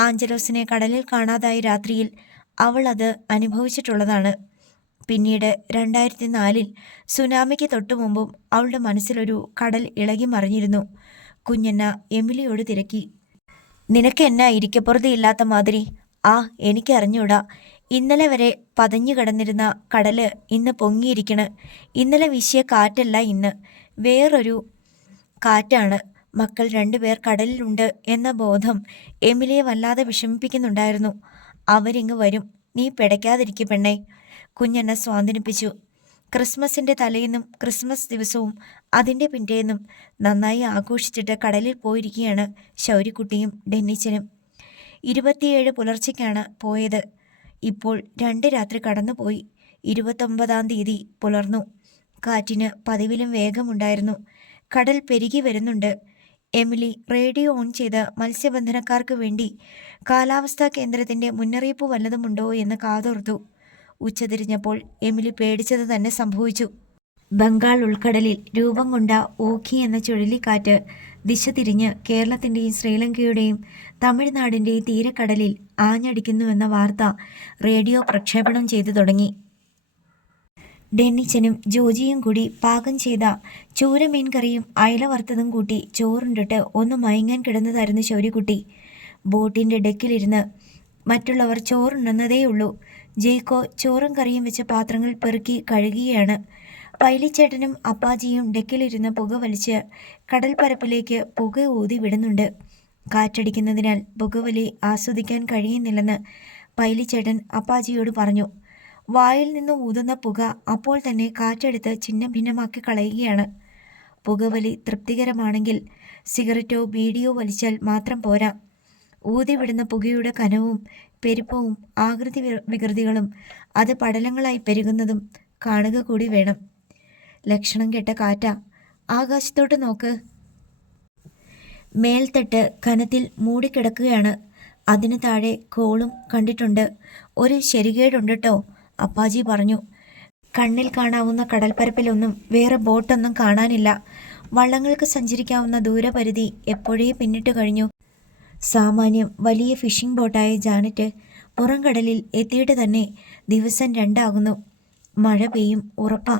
ആഞ്ചലോസിനെ കടലിൽ കാണാതായ രാത്രിയിൽ അവൾ അത് അനുഭവിച്ചിട്ടുള്ളതാണ്. പിന്നീട് 2004 സുനാമിക്ക് തൊട്ടുമുമ്പും അവളുടെ മനസ്സിലൊരു കടൽ ഇളകി മറിഞ്ഞിരുന്നു. കുഞ്ഞന്ന എമിലിയോട് തിരക്കി. നിനക്ക് എന്നാ ഇരിക്കപ്പുറതി ഇല്ലാത്ത മാതിരി? ആ, എനിക്കറിഞ്ഞൂടാ. ഇന്നലെ വരെ പതഞ്ഞു കിടന്നിരുന്ന കടല് ഇന്ന് പൊങ്ങിയിരിക്കണ്. ഇന്നലെ വീശിയ കാറ്റല്ല ഇന്ന്, വേറൊരു കാറ്റാണ്. മക്കൾ രണ്ടുപേർ കടലിലുണ്ട് എന്ന ബോധം എമിലിയെ വല്ലാതെ വിഷമിപ്പിക്കുന്നുണ്ടായിരുന്നു. അവരിങ്ങ് വരും, നീ പിടയ്ക്കാതിരിക്കു പെണ്ണേ, കുഞ്ഞെന്നെ സ്വാന്തനിപ്പിച്ചു. ക്രിസ്മസിൻ്റെ തലേന്നും ക്രിസ്മസ് ദിവസവും അതിൻ്റെ പിറ്റേന്നും നന്നായി ആഘോഷിച്ചിട്ട് കടലിൽ പോയിരിക്കുകയാണ് ശൗര്യക്കുട്ടിയും ഡെന്നിച്ചനും. 27 പുലർച്ചയ്ക്കാണ് പോയത്. ഇപ്പോൾ 2 രാത്രി കടന്നുപോയി. 29-ാം തീയതി പുലർന്നു. കാറ്റിന് പതിവിലും വേഗമുണ്ടായിരുന്നു. കടൽ പെരുകി വരുന്നുണ്ട്. എമിലി റേഡിയോ ഓൺ ചെയ്ത് മത്സ്യബന്ധനക്കാർക്ക് വേണ്ടി കാലാവസ്ഥാ കേന്ദ്രത്തിൻ്റെ മുന്നറിയിപ്പ് വല്ലതുമുണ്ടോ എന്ന് കാതോർത്തു. ഉച്ചതിരിഞ്ഞപ്പോൾ എമിലി പേടിച്ചത് തന്നെ സംഭവിച്ചു. ബംഗാൾ ഉൾക്കടലിൽ രൂപം കൊണ്ട ഓഖി എന്ന ചുഴലിക്കാറ്റ് ദിശ തിരിഞ്ഞ് കേരളത്തിൻ്റെയും ശ്രീലങ്കയുടെയും തമിഴ്നാടിൻ്റെയും തീരക്കടലിൽ ആഞ്ഞടിക്കുന്നുവെന്ന വാർത്ത റേഡിയോ പ്രക്ഷേപണം ചെയ്തു തുടങ്ങി. ഡെന്നിച്ചനും ജോജിയും കൂടി പാകം ചെയ്ത ചൂരമീൻ കറിയും അയല വറുത്തതും കൂട്ടി ചോറുണ്ടിട്ട് ഒന്ന് മയങ്ങാൻ കിടന്നതായിരുന്നു ശൗര്യക്കുട്ടി. ബോട്ടിൻ്റെ ഡെക്കിലിരുന്ന് മറ്റുള്ളവർ ചോറുണ്ടെന്നതേയുള്ളൂ. ജേക്കോ ചോറും കറിയും വെച്ച പാത്രങ്ങൾ പെറുക്കി കഴുകുകയാണ്. പൈലിച്ചേട്ടനും അപ്പാജിയും ഡെക്കിലിരുന്ന് പുക വലിച്ച് കടൽപ്പരപ്പിലേക്ക് പുക ഊതി വിടുന്നുണ്ട്. കാറ്റടിക്കുന്നതിനാൽ പുകവലി ആസ്വദിക്കാൻ കഴിയുന്നില്ലെന്ന് പൈലിച്ചേട്ടൻ അപ്പാജിയോട് പറഞ്ഞു. വായിൽ നിന്ന് ഊതുന്ന പുക അപ്പോൾ തന്നെ കാറ്റെടുത്ത് ഛിന്ന ഭിന്നമാക്കി കളയുകയാണ്. പുകവലി തൃപ്തികരമാണെങ്കിൽ സിഗരറ്റോ ബീഡിയോ വലിച്ചാൽ മാത്രം പോരാ. ഊതിവിടുന്ന പുകയുടെ കനവും പെരുപ്പവും ആകൃതി വികൃതികളും അത് പടലങ്ങളായി പെരുകുന്നതും കാണുക കൂടി വേണം. ലക്ഷണം കെട്ട കാറ്റാ. ആകാശത്തോട്ട് നോക്ക്. മേൽത്തട്ട് കനത്തിൽ മൂടിക്കിടക്കുകയാണ്. അതിന് താഴെ കോളും കണ്ടിട്ടുണ്ട്. ഒരു ശരികേടുണ്ട് ട്ടോ, അപ്പാജി പറഞ്ഞു. കണ്ണിൽ കാണാവുന്ന കടൽപ്പരപ്പിലൊന്നും വേറെ ബോട്ടൊന്നും കാണാനില്ല. വള്ളങ്ങൾക്ക് സഞ്ചരിക്കാവുന്ന ദൂരപരിധി എപ്പോഴേ പിന്നിട്ട് കഴിഞ്ഞു. സാമാന്യം വലിയ ഫിഷിംഗ് ബോട്ടായ ജാനറ്റ് പുറംകടലിൽ എത്തിയിട്ട് തന്നെ ദിവസം 2 ആകുന്നു. മഴ പെയ്യും ഉറപ്പാ.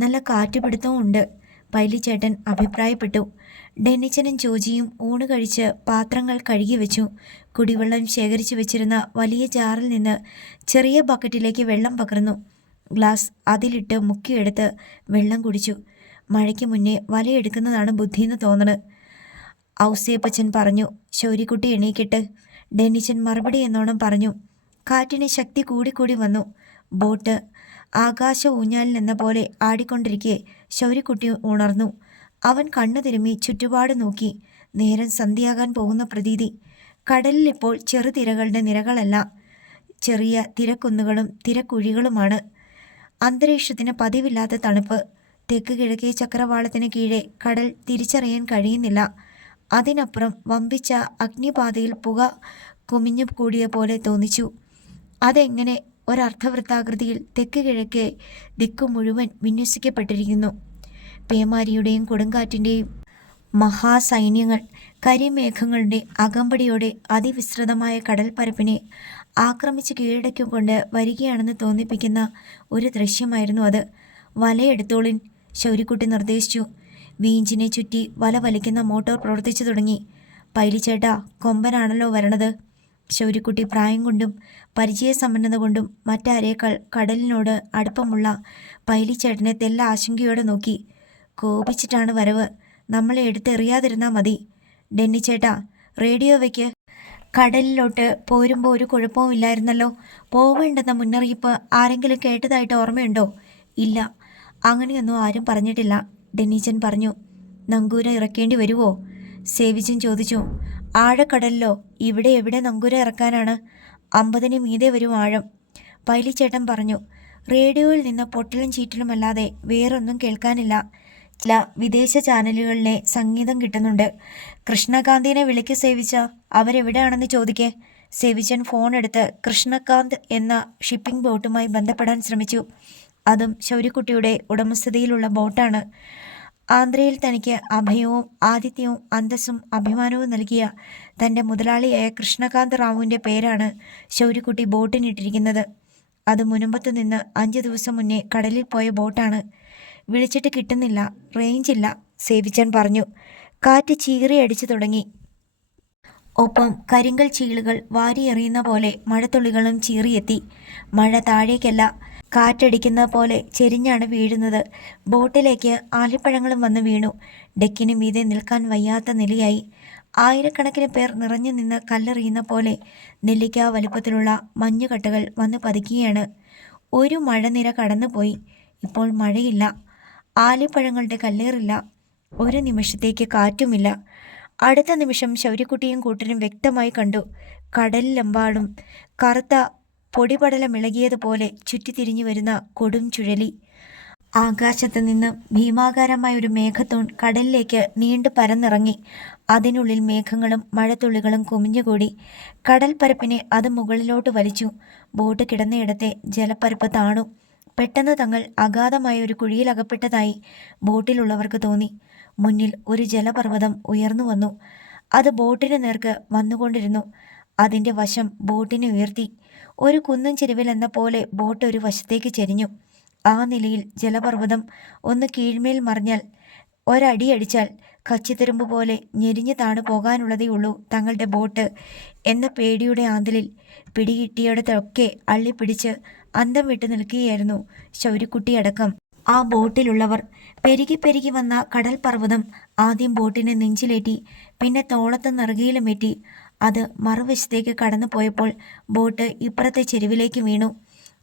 നല്ല കാറ്റുപിടുത്തവും ഉണ്ട്, പൈലിച്ചേട്ടൻ അഭിപ്രായപ്പെട്ടു. ഡെന്നിച്ചനും ജോജിയും ഊണ് കഴിച്ച് പാത്രങ്ങൾ കഴുകി വെച്ചു. കുടിവെള്ളം ശേഖരിച്ചു വെച്ചിരുന്ന വലിയ ജാറിൽ നിന്ന് ചെറിയ ബക്കറ്റിലേക്ക് വെള്ളം പകർന്നു. ഗ്ലാസ് അതിലിട്ട് മുക്കിയെടുത്ത് വെള്ളം കുടിച്ചു. മഴയ്ക്ക് മുന്നേ വലയെടുക്കുന്നതാണ് ബുദ്ധിയെന്ന് തോന്നണ്, ഔസേപ്പച്ചൻ പറഞ്ഞു. ശൗര്യക്കുട്ടി എണീക്കിട്ട്, ഡെന്നിച്ചൻ മറുപടി എന്നോണം പറഞ്ഞു. കാറ്റിന് ശക്തി കൂടിക്കൂടി വന്നു. ബോട്ട് ആകാശ ഊഞ്ഞാലിനെന്ന പോലെ ആടിക്കൊണ്ടിരിക്കെ ശൗര്യക്കുട്ടി ഉണർന്നു. അവൻ കണ്ണു തിരുമ്മി ചുറ്റുപാട് നോക്കി. നേരം സന്ധ്യയാകാൻ പോകുന്ന പ്രതീതി. കടലിൽ ഇപ്പോൾ ചെറുതിരകളുടെ നിരകളല്ല, ചെറിയ തിരക്കുന്നുകളും തിരക്കുഴികളുമാണ്. അന്തരീക്ഷത്തിന് പതിവില്ലാത്ത തണുപ്പ്. തെക്ക് കിഴക്കേ ചക്രവാളത്തിന് കീഴെ കടൽ തിരിച്ചറിയാൻ കഴിയുന്നില്ല. അതിനപ്പുറം വമ്പിച്ച അഗ്നിപാതയിൽ പുക കുമിഞ്ഞു കൂടിയ പോലെ തോന്നിച്ചു. അതെങ്ങനെ ഒരർദ്ധവൃത്താകൃതിയിൽ തെക്ക് കിഴക്കേ ദിക്കു മുഴുവൻ വിന്യസിക്കപ്പെട്ടിരിക്കുന്നു. പേമാരിയുടെയും കൊടുങ്കാറ്റിൻ്റെയും മഹാസൈന്യങ്ങൾ കരിമേഘങ്ങളുടെ അകമ്പടിയോടെ അതിവിസ്തൃതമായ കടൽപ്പരപ്പിനെ ആക്രമിച്ച് കീഴടക്കിക്കൊണ്ട് വരികയാണെന്ന് തോന്നിപ്പിക്കുന്ന ഒരു ദൃശ്യമായിരുന്നു അത്. വലയെടുത്തോളിൻ, ശൗര്യക്കുട്ടി നിർദ്ദേശിച്ചു. വീഞ്ചിനെ ചുറ്റി വല വലിക്കുന്ന മോട്ടോർ പ്രവർത്തിച്ചു തുടങ്ങി. പൈലിച്ചേട്ടാ, കൊമ്പനാണല്ലോ വരണത്. ശൗര്യക്കുട്ടി പ്രായം കൊണ്ടും പരിചയസമ്പന്നത കൊണ്ടും മറ്റാരേക്കാൾ കടലിനോട് അടുപ്പമുള്ള പൈലിച്ചേട്ടനെ തെല്ല ആശങ്കയോടെ നോക്കി. കോപിച്ചിട്ടാണ് വരവ്, നമ്മളെ എടുത്തെറിയാതിരുന്നാൽ മതി. ഡെന്നിച്ചേട്ടാ, റേഡിയോ വയ്ക്ക്. കടലിലോട്ട് പോരുമ്പോൾ ഒരു കുഴപ്പവും ഇല്ലായിരുന്നല്ലോ. പോവേണ്ടെന്ന മുന്നറിയിപ്പ് ആരെങ്കിലും കേട്ടതായിട്ട് ഓർമ്മയുണ്ടോ? ഇല്ല, അങ്ങനെയൊന്നും ആരും പറഞ്ഞിട്ടില്ല, ഡെന്നിച്ചൻ പറഞ്ഞു. നങ്കൂര ഇറക്കേണ്ടി വരുമോ? സേവിച്ചൻ ചോദിച്ചു. ആഴക്കടലിലോ? ഇവിടെ എവിടെ നങ്കൂര ഇറക്കാനാണ്? 50-ന് മീതെ വരും ആഴം, പൈലിച്ചേട്ടൻ പറഞ്ഞു. റേഡിയോയിൽ നിന്ന് പൊട്ടലും ചീറ്റലുമല്ലാതെ വേറൊന്നും കേൾക്കാനില്ല. ചില വിദേശ ചാനലുകളിലെ സംഗീതം കിട്ടുന്നുണ്ട്. കൃഷ്ണകാന്തിനെ വിളിക്ക് സേവിച്ച, അവരെവിടെയാണെന്ന് ചോദിക്കേ. സേവിച്ചൻ ഫോൺ എടുത്ത് കൃഷ്ണകാന്ത് എന്ന ഷിപ്പിംഗ് ബോട്ടുമായി ബന്ധപ്പെടാൻ ശ്രമിച്ചു. അതും ശൗര്യക്കുട്ടിയുടെ ഉടമസ്ഥതയിലുള്ള ബോട്ടാണ്. ആന്ധ്രയിൽ തനിക്ക് അഭയവും ആതിഥ്യവും അന്തസ്സും അഭിമാനവും നൽകിയ തൻ്റെ മുതലാളിയായ കൃഷ്ണകാന്ത് റാവുവിൻ്റെ പേരാണ് ശൗര്യക്കുട്ടി ബോട്ടിനിട്ടിരിക്കുന്നത്. അത് മുനമ്പത്ത് നിന്ന് 5 ദിവസം മുന്നേ കടലിൽ പോയ ബോട്ടാണ്. വിളിച്ചിട്ട് കിട്ടുന്നില്ല, റേഞ്ചില്ല, സേവിച്ചൻ പറഞ്ഞു. കാറ്റ് ചീറിയടിച്ചു തുടങ്ങി. ഒപ്പം കരിങ്കൽ ചീളുകൾ വാരിയെറിയുന്ന പോലെ മഴത്തുള്ളികളും ചീറിയെത്തി. മഴ താഴേക്കല്ല, കാറ്റടിക്കുന്ന പോലെ ചെരിഞ്ഞാണ് വീഴുന്നത്. ബോട്ടിലേക്ക് ആലിപ്പഴങ്ങളും വന്ന് വീണു. ഡെക്കിന് മീതെ നിൽക്കാൻ വയ്യാത്ത നിലയായി. ആയിരക്കണക്കിന് പേർ നിറഞ്ഞു നിന്ന് കല്ലെറിയുന്ന പോലെ നെല്ലിക്ക വലുപ്പത്തിലുള്ള മഞ്ഞുകട്ടകൾ വന്ന് പതിക്കുകയാണ്. ഒരു മഴനിര കടന്നുപോയി. ഇപ്പോൾ മഴയില്ല, ആലിപ്പഴങ്ങളുടെ കല്ലേറില്ല, ഒരു നിമിഷത്തേക്ക് കാറ്റുമില്ല. അടുത്ത നിമിഷം ശൗര്യക്കുട്ടിയും കൂട്ടരും വ്യക്തമായി കണ്ടു. കടലിലെമ്പാടും കറുത്ത പൊടിപടലമിളകിയതുപോലെ ചുറ്റിത്തിരിഞ്ഞു വരുന്ന കൊടും ചുഴലി. ആകാശത്ത് നിന്ന് ഭീമാകാരമായ ഒരു മേഘത്തൂൺ കടലിലേക്ക് നീണ്ടു പരന്നിറങ്ങി. അതിനുള്ളിൽ മേഘങ്ങളും മഴത്തുള്ളികളും കുമിഞ്ഞുകൂടി. കടൽപ്പരപ്പിനെ അത് മുകളിലോട്ട് വലിച്ചു. ബോട്ട് കിടന്നയിടത്തെ ജലപ്പരപ്പ് താണു. പെട്ടെന്ന് തങ്ങൾ അഗാധമായ ഒരു കുഴിയിൽ അകപ്പെട്ടതായി ബോട്ടിലുള്ളവർക്ക് തോന്നി. മുന്നിൽ ഒരു ജലപർവ്വതം ഉയർന്നു വന്നു. അത് ബോട്ടിന് നേർക്ക് വന്നുകൊണ്ടിരുന്നു. അതിൻ്റെ വശം ബോട്ടിനെ ഉയർത്തി. ഒരു കുന്നിൻ ചെരുവിൽ എന്ന പോലെ ബോട്ട് ഒരു വശത്തേക്ക് ചെരിഞ്ഞു. ആ നിലയിൽ ജലപർവ്വതം ഒന്ന് കീഴ്മേൽ മറിഞ്ഞാൽ, ഒരടിയടിച്ചാൽ കച്ചിത്തുരുമ്പ് പോലെ ഞെരിഞ്ഞു താണു പോകാനുള്ളതേ ഉള്ളൂ തങ്ങളുടെ ബോട്ട് എന്ന പേടിയുടെ ആന്തലിൽ പിടികിട്ടിയിടത്തൊക്കെ അള്ളിപ്പിടിച്ച് അന്തം വിട്ടു നിൽക്കുകയായിരുന്നു ശൗര്യക്കുട്ടിയടക്കം ആ ബോട്ടിലുള്ളവർ. പെരുകി പെരുകി വന്ന കടൽ പർവ്വതം ആദ്യം ബോട്ടിനെ നെഞ്ചിലേറ്റി, പിന്നെ തോളത്തും നെറുകയിലുമേറ്റി. അത് മറുവശത്തേക്ക് കടന്നു പോയപ്പോൾ ബോട്ട് ഇപ്പുറത്തെ ചെരുവിലേക്ക് വീണു.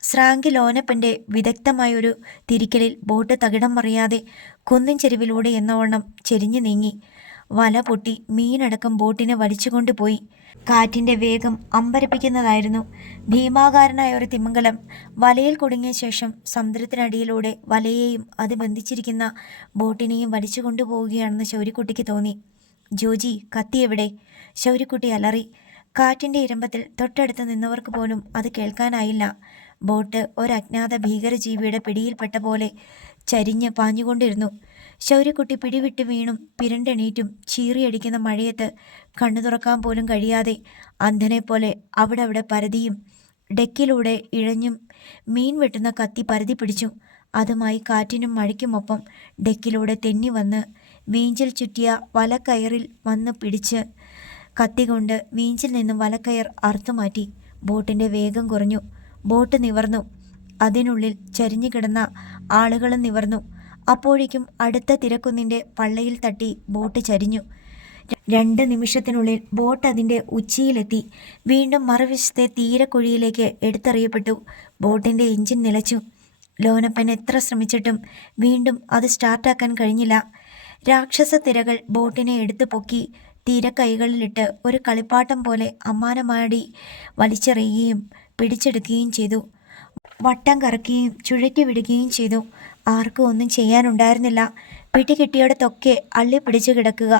സ്രാങ്ക് ലോനപ്പൻ്റെ വിദഗ്ധമായൊരു തിരിക്കലിൽ ബോട്ട് തകിടം മറിയാതെ കുന്നിൻ ചെരുവിലൂടെ എന്നവണ്ണം ചെരിഞ്ഞു നീങ്ങി. വല പൊട്ടി മീനടക്കം ബോട്ടിനെ വലിച്ചുകൊണ്ടുപോയി. കാറ്റിൻ്റെ വേഗം അമ്പരപ്പിക്കുന്നതായിരുന്നു. ഭീമാകാരനായ ഒരു തിമിംഗലം വലയിൽ കുടുങ്ങിയ ശേഷം സമുദ്രത്തിനടിയിലൂടെ വലയെയും അത് ബന്ധിച്ചിരിക്കുന്ന ബോട്ടിനെയും വലിച്ചു കൊണ്ടുപോവുകയാണെന്ന് ശൗര്യക്കുട്ടിക്ക് തോന്നി. ജോജി, കത്തി എവിടെ? ശൗര്യക്കുട്ടി അലറി. കാറ്റിൻ്റെ ഇരമ്പത്തിൽ തൊട്ടടുത്ത് നിന്നവർക്ക് പോലും അത് കേൾക്കാനായില്ല. ബോട്ട് ഒരജ്ഞാത ഭീകരജീവിയുടെ പിടിയിൽപ്പെട്ട പോലെ ചരിഞ്ഞ് പാഞ്ഞുകൊണ്ടിരുന്നു. ശൗര്യക്കുട്ടി പിടിവിട്ട് വീണും പിരണ്ടെണീറ്റും ചീറിയടിക്കുന്ന മഴയത്ത് കണ്ണു തുറക്കാൻ പോലും കഴിയാതെ അന്ധനെപ്പോലെ അവിടെ പരതിയും. ഡെക്കിലൂടെ ഇഴഞ്ഞും മീൻ വെട്ടുന്ന കത്തി പരതി പിടിച്ചു. അതുമായി കാറ്റിനും മഴയ്ക്കുമൊപ്പം ഡെക്കിലൂടെ തെന്നി വന്ന് വീഞ്ചിൽ ചുറ്റിയ വലക്കയറിൽ വന്ന് പിടിച്ച് കത്തികൊണ്ട് വീഞ്ചിൽ നിന്നും വലക്കയർ അറുത്തുമാറ്റി. ബോട്ടിൻ്റെ വേഗം കുറഞ്ഞു. ബോട്ട് നിവർന്നു. അതിനുള്ളിൽ ചരിഞ്ഞു കിടന്ന ആളുകളും നിവർന്നു. അപ്പോഴേക്കും അടുത്ത തിരക്കുന്നിൻ്റെ പള്ളയിൽ തട്ടി ബോട്ട് ചരിഞ്ഞു. 2 നിമിഷത്തിനുള്ളിൽ ബോട്ട് അതിൻ്റെ ഉച്ചിയിലെത്തി. വീണ്ടും മറുവശത്തെ തീരക്കുഴിയിലേക്ക് എടുത്തെറിയപ്പെട്ടു. ബോട്ടിൻ്റെ എഞ്ചിൻ നിലച്ചു. ലോനപ്പൻ എത്ര ശ്രമിച്ചിട്ടും വീണ്ടും അത് സ്റ്റാർട്ടാക്കാൻ കഴിഞ്ഞില്ല. രാക്ഷസ തിരകൾ ബോട്ടിനെ എടുത്തു പൊക്കി തീരക്കൈകളിലിട്ട് ഒരു കളിപ്പാട്ടം പോലെ അമ്മാനമാടി വലിച്ചെറിയുകയും പിടിച്ചെടുക്കുകയും ചെയ്തു. വട്ടം കറക്കുകയും ചുഴറ്റി വിടുകയും ചെയ്തു. ആർക്കും ഒന്നും ചെയ്യാനുണ്ടായിരുന്നില്ല. പിടികിട്ടിയിടത്തൊക്കെ അള്ളിപ്പിടിച്ചു കിടക്കുക.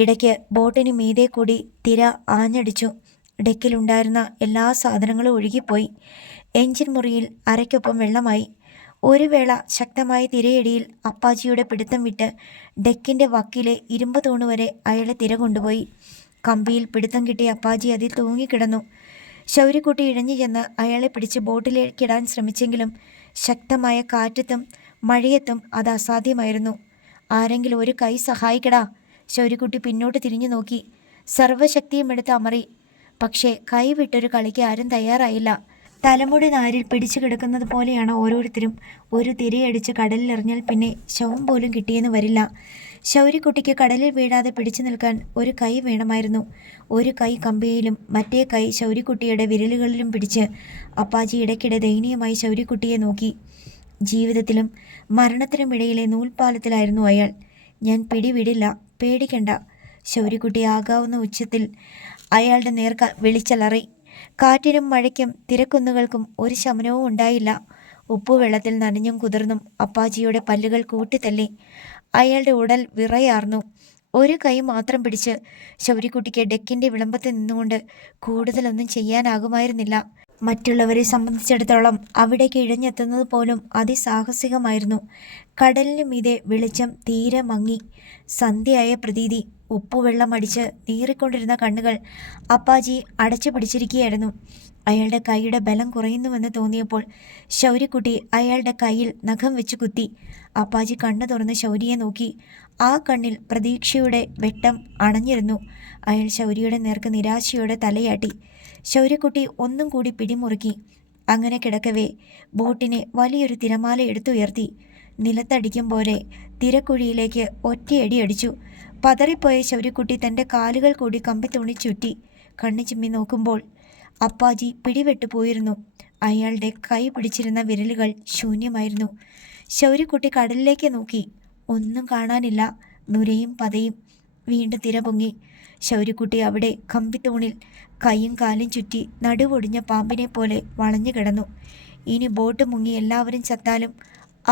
ഇടയ്ക്ക് ബോട്ടിന് മീതെ കൂടി തിര ആഞ്ഞടിച്ചു. ഡെക്കിലുണ്ടായിരുന്ന എല്ലാ സാധനങ്ങളും ഒഴുകിപ്പോയി. എഞ്ചിൻ മുറിയിൽ അരയ്ക്കൊപ്പം വെള്ളമായി. ഒരു വേള ശക്തമായ തിരയടിയിൽ അപ്പാജിയുടെ പിടുത്തം വിട്ട് ഡെക്കിൻ്റെ വക്കിലെ ഇരുമ്പ് തൂണ് വരെ അയാളെ തിര കൊണ്ടുപോയി. കമ്പിയിൽ പിടുത്തം കിട്ടിയ അപ്പാജി അതിൽ തൂങ്ങിക്കിടന്നു. ശൗര്യക്കുട്ടി ഇഴഞ്ഞു ചെന്ന് അയാളെ പിടിച്ച് ബോട്ടിലേക്കിടാൻ ശ്രമിച്ചെങ്കിലും ശക്തമായ കാറ്റത്തും മഴയത്തും അത് അസാധ്യമായിരുന്നു. ആരെങ്കിലും ഒരു കൈ സഹായിക്കടാ. ശൗര്യക്കുട്ടി പിന്നോട്ട് തിരിഞ്ഞു നോക്കി. സർവ്വശക്തിയും എടുത്ത് അമറി. പക്ഷേ കൈ വിട്ടൊരു കളിക്ക് ആരും തയ്യാറായില്ല. തലമുടി നാരിൽ പിടിച്ചു കിടക്കുന്നത് പോലെയാണ് ഓരോരുത്തരും. ഒരു തിരയടിച്ച് കടലിലെറിഞ്ഞാൽ പിന്നെ ശവം പോലും കിട്ടിയെന്ന് വരില്ല. ശൗര്യക്കുട്ടിക്ക് കടലിൽ വീഴാതെ പിടിച്ചു നിൽക്കാൻ ഒരു കൈ വേണമായിരുന്നു. ഒരു കൈ കമ്പിയിലും മറ്റേ കൈ ശൗര്യക്കുട്ടിയുടെ വിരലുകളിലും പിടിച്ച് അപ്പാജി ഇടയ്ക്കിടെ ദയനീയമായി ശൗര്യക്കുട്ടിയെ നോക്കി. ജീവിതത്തിലും മരണത്തിനുമിടയിലെ നൂൽപ്പാലത്തിലായിരുന്നു അയാൾ. ഞാൻ പിടിവിടില്ല, പേടിക്കണ്ട. ശൗര്യക്കുട്ടി ആകാവുന്ന ഉച്ചത്തിൽ അയാളുടെ നേർക്ക് വിളിച്ചലറി. കാറ്റിനും മഴയ്ക്കും തിരക്കുന്നുകൾക്കും ഒരു ശമനവും ഉണ്ടായില്ല. ഉപ്പുവെള്ളത്തിൽ നനഞ്ഞും കുതിർന്നും അപ്പാജിയുടെ പല്ലുകൾ കൂട്ടിത്തല്ലി. അയാളുടെ ഉടൽ വിറയാർന്നു. ഒരു കൈ മാത്രം പിടിച്ച് ശൗര്യക്കുട്ടിക്ക് ഡെക്കിൻ്റെ വിളമ്പത്ത് നിന്നുകൊണ്ട് കൂടുതലൊന്നും ചെയ്യാനാകുമായിരുന്നില്ല. മറ്റുള്ളവരെ സംബന്ധിച്ചിടത്തോളം അവിടേക്ക് ഇഴഞ്ഞെത്തുന്നത് പോലും അതിസാഹസികമായിരുന്നു. കടലിന് മീതെ വെളിച്ചം തീരെ മങ്ങി. സന്ധ്യയായ പ്രതീതി. ഉപ്പുവെള്ളം അടിച്ച് നീറിക്കൊണ്ടിരുന്ന കണ്ണുകൾ അപ്പാജി അടച്ചു പിടിച്ചിരിക്കുകയായിരുന്നു. അയാളുടെ കൈയുടെ ബലം കുറയുന്നുവെന്ന് തോന്നിയപ്പോൾ ശൗര്യക്കുട്ടി അയാളുടെ കയ്യിൽ നഖം വെച്ച് കുത്തി. അപ്പാജി കണ്ണു തുറന്ന് ശൗര്യയെ നോക്കി. ആ കണ്ണിൽ പ്രതീക്ഷയുടെ വെട്ടം അണഞ്ഞിരുന്നു. അയാൾ ശൗര്യയുടെ നേർക്ക് നിരാശയോടെ തലയാട്ടി. ശൗര്യക്കുട്ടി ഒന്നും കൂടി പിടിമുറുക്കി. അങ്ങനെ കിടക്കവേ ബോട്ടിനെ വലിയൊരു തിരമാല എടുത്തുയർത്തി. നിലത്തടിക്കും പോലെ തിരക്കുഴിയിലേക്ക് ഒറ്റയടി അടിച്ചു. പതറിപ്പോയ ശൗര്യക്കുട്ടി തൻ്റെ കാലുകൾ കൂടി കമ്പിത്തുണി ചുറ്റി. കണ്ണു ചിമ്മി നോക്കുമ്പോൾ അപ്പാജി പിടിവിട്ടു പോയിരുന്നു. അയാളുടെ കൈ പിടിച്ചിരുന്ന വിരലുകൾ ശൂന്യമായിരുന്നു. ശൗര്യക്കുട്ടി കടലിലേക്ക് നോക്കി. ഒന്നും കാണാനില്ല. നുരയും പതയും. വീണ്ടും തിര പൊങ്ങി. ശൗര്യക്കുട്ടി അവിടെ കമ്പിത്തൂണിൽ കൈയും കാലും ചുറ്റി നടുവൊടിഞ്ഞ പാമ്പിനെ പോലെ വളഞ്ഞു കിടന്നു. ഇനി ബോട്ട് മുങ്ങി എല്ലാവരും ചത്താലും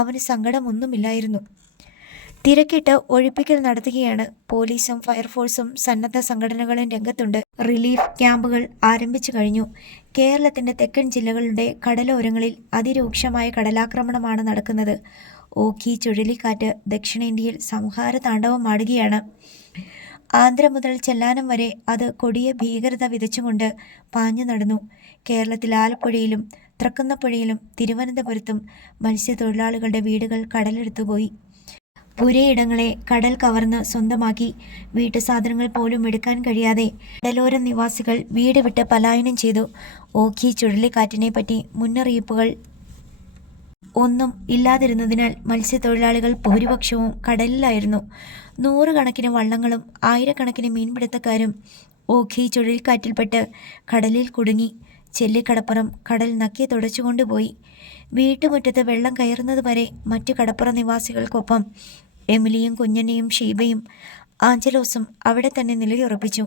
അവന് സങ്കടമൊന്നുമില്ലായിരുന്നു. തിരക്കിട്ട് ഒഴിപ്പിക്കൽ നടത്തുകയാണ്. പോലീസും ഫയർഫോഴ്സും സന്നദ്ധ സംഘടനകളും രംഗത്തുണ്ട്. റിലീഫ് ക്യാമ്പുകൾ ആരംഭിച്ചു കഴിഞ്ഞു. കേരളത്തിൻ്റെ തെക്കൻ ജില്ലകളുടെ കടലോരങ്ങളിൽ അതിരൂക്ഷമായ കടലാക്രമണമാണ് നടക്കുന്നത്. ഓഖി ചുഴലിക്കാറ്റ് ദക്ഷിണേന്ത്യയിൽ സംഹാര താണ്ഡവമാടുകയാണ്. ആന്ധ്ര മുതൽ ചെല്ലാനം വരെ അത് കൊടിയ ഭീകരത വിതച്ചുകൊണ്ട് പാഞ്ഞു നടന്നു. കേരളത്തിൽ ആലപ്പുഴയിലും തൃക്കുന്നപ്പുഴയിലും തിരുവനന്തപുരത്തും മത്സ്യത്തൊഴിലാളികളുടെ വീടുകൾ കടലെടുത്തുപോയി. പുരയിടങ്ങളെ കടൽ കവർന്ന് സ്വന്തമാക്കി. വീട്ടുസാധനങ്ങൾ പോലും എടുക്കാൻ കഴിയാതെ കടലോര നിവാസികൾ വീട് വിട്ട് പലായനം ചെയ്തു. ഓഖി ചുഴലിക്കാറ്റിനെ പറ്റി മുന്നറിയിപ്പുകൾ ഒന്നും ഇല്ലാതിരുന്നതിനാൽ മത്സ്യത്തൊഴിലാളികൾ ഭൂരിപക്ഷവും കടലിലായിരുന്നു. നൂറുകണക്കിന് വള്ളങ്ങളും ആയിരക്കണക്കിന് മീൻപിടുത്തക്കാരും ഓഖി ചുഴലിക്കാറ്റിൽപ്പെട്ട് കടലിൽ കുടുങ്ങി. ചെല്ലിക്കടപ്പുറം കടൽ നക്കി തുടച്ചുകൊണ്ടുപോയി. വീട്ടുമുറ്റത്ത് വെള്ളം കയറുന്നത് വരെ മറ്റു കടപ്പുറ നിവാസികൾക്കൊപ്പം എമിലിയും കുഞ്ഞനെയും ഷീബയും ആഞ്ചലോസും അവിടെ തന്നെ നിലയുറപ്പിച്ചു.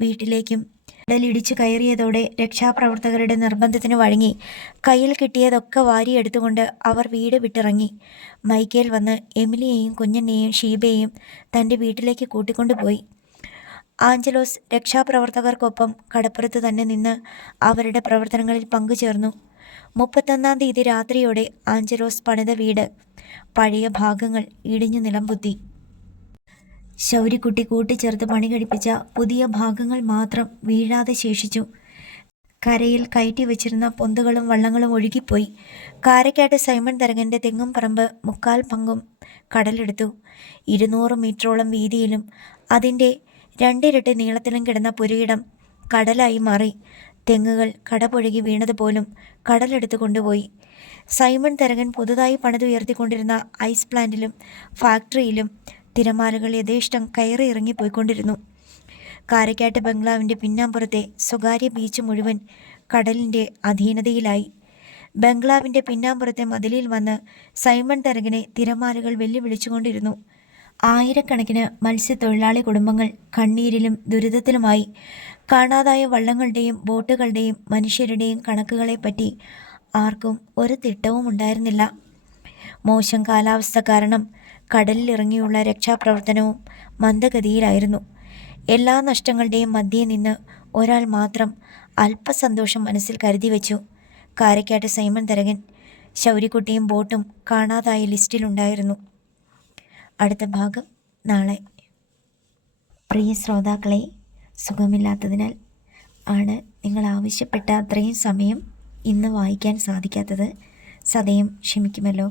വീട്ടിലേക്കും കടലിടിച്ചു കയറിയതോടെ രക്ഷാപ്രവർത്തകരുടെ നിർബന്ധത്തിന് വഴങ്ങി കയ്യിൽ കിട്ടിയതൊക്കെ വാരിയെടുത്തുകൊണ്ട് അവർ വീട് വിട്ടിറങ്ങി. മൈക്കേൽ വന്ന് എമിലിയെയും കുഞ്ഞനെയും ഷീബയെയും തൻ്റെ വീട്ടിലേക്ക് കൂട്ടിക്കൊണ്ടുപോയി. ആഞ്ചലോസ് രക്ഷാപ്രവർത്തകർക്കൊപ്പം കടപ്പുറത്ത് തന്നെ നിന്ന് അവരുടെ പ്രവർത്തനങ്ങളിൽ പങ്കുചേർന്നു. 31-ാം തീയതി രാത്രിയോടെ ആഞ്ചലോസ് പണിത വീട് പഴയ ഭാഗങ്ങൾ ഇടിഞ്ഞു നിലംപൊത്തി. ശൗര്യക്കുട്ടി കൂട്ടിച്ചേർത്ത് പണി കഴിപ്പിച്ച പുതിയ ഭാഗങ്ങൾ മാത്രം വീഴാതെ ശേഷിച്ചു. കരയിൽ കയറ്റി വെച്ചിരുന്ന പൊന്തുകളും വള്ളങ്ങളും ഒഴുകിപ്പോയി. കാരക്കാട്ട് സൈമൺ തരകൻ്റെ തെങ്ങും പറമ്പ് 3/4 പങ്കും കടലെടുത്തു. 200 മീറ്ററോളം വീതിയിലും അതിൻ്റെ 2 ഇരട്ടി നീളത്തിലും കിടന്ന പുരയിടം കടലായി മാറി. തെങ്ങുകൾ കടപുഴകി വീണതുപോലും കടലെടുത്തു കൊണ്ടുപോയി. സൈമൺ തരകൻ പുതുതായി പണിതുയർത്തിക്കൊണ്ടിരുന്ന ഐസ് പ്ലാന്റിലും ഫാക്ടറിയിലും തിരമാലകൾ യഥേഷ്ടം കയറി ഇറങ്ങിപ്പോയിക്കൊണ്ടിരുന്നു. കാരക്കാട്ട് ബംഗ്ലാവിൻ്റെ പിന്നാമ്പുറത്തെ സ്വകാര്യ ബീച്ച് മുഴുവൻ കടലിൻ്റെ അധീനതയിലായി. ബംഗ്ലാവിൻ്റെ പിന്നാമ്പുറത്തെ മതിലിൽ വന്ന് സൈമൺ തരകനെ തിരമാലകൾ വെല്ലുവിളിച്ചുകൊണ്ടിരുന്നു. ആയിരക്കണക്കിന് മത്സ്യത്തൊഴിലാളി കുടുംബങ്ങൾ കണ്ണീരിലും ദുരിതത്തിലുമായി. കാണാതായ വള്ളങ്ങളുടെയും ബോട്ടുകളുടെയും മനുഷ്യരുടെയും കണക്കുകളെപ്പറ്റി ആർക്കും ഒരു തിട്ടവും ഉണ്ടായിരുന്നില്ല. മോശം കാലാവസ്ഥ കാരണം കടലിലിറങ്ങിയുള്ള രക്ഷാപ്രവർത്തനവും മന്ദഗതിയിലായിരുന്നു. എല്ലാ നഷ്ടങ്ങളുടെയും മധ്യേ നിന്ന് ഒരാൾ മാത്രം അല്പസന്തോഷം മനസ്സിൽ കരുതി വെച്ചു. കാരക്കാട്ട് സൈമൺ തരകൻ. ശൗര്യക്കുട്ടിയും ബോട്ടും കാണാതായ ലിസ്റ്റിലുണ്ടായിരുന്നു. അടുത്ത ഭാഗം നാളെ. പ്രിയ ശ്രോതാക്കളെ, സുഖമില്ലാത്തതിനാൽ ആണ് നിങ്ങൾ ആവശ്യപ്പെട്ട അത്രയും സമയം ഇന്ന് വായിക്കാൻ സാധിക്കാത്തത്. സദയം ക്ഷമിക്കുമല്ലോ.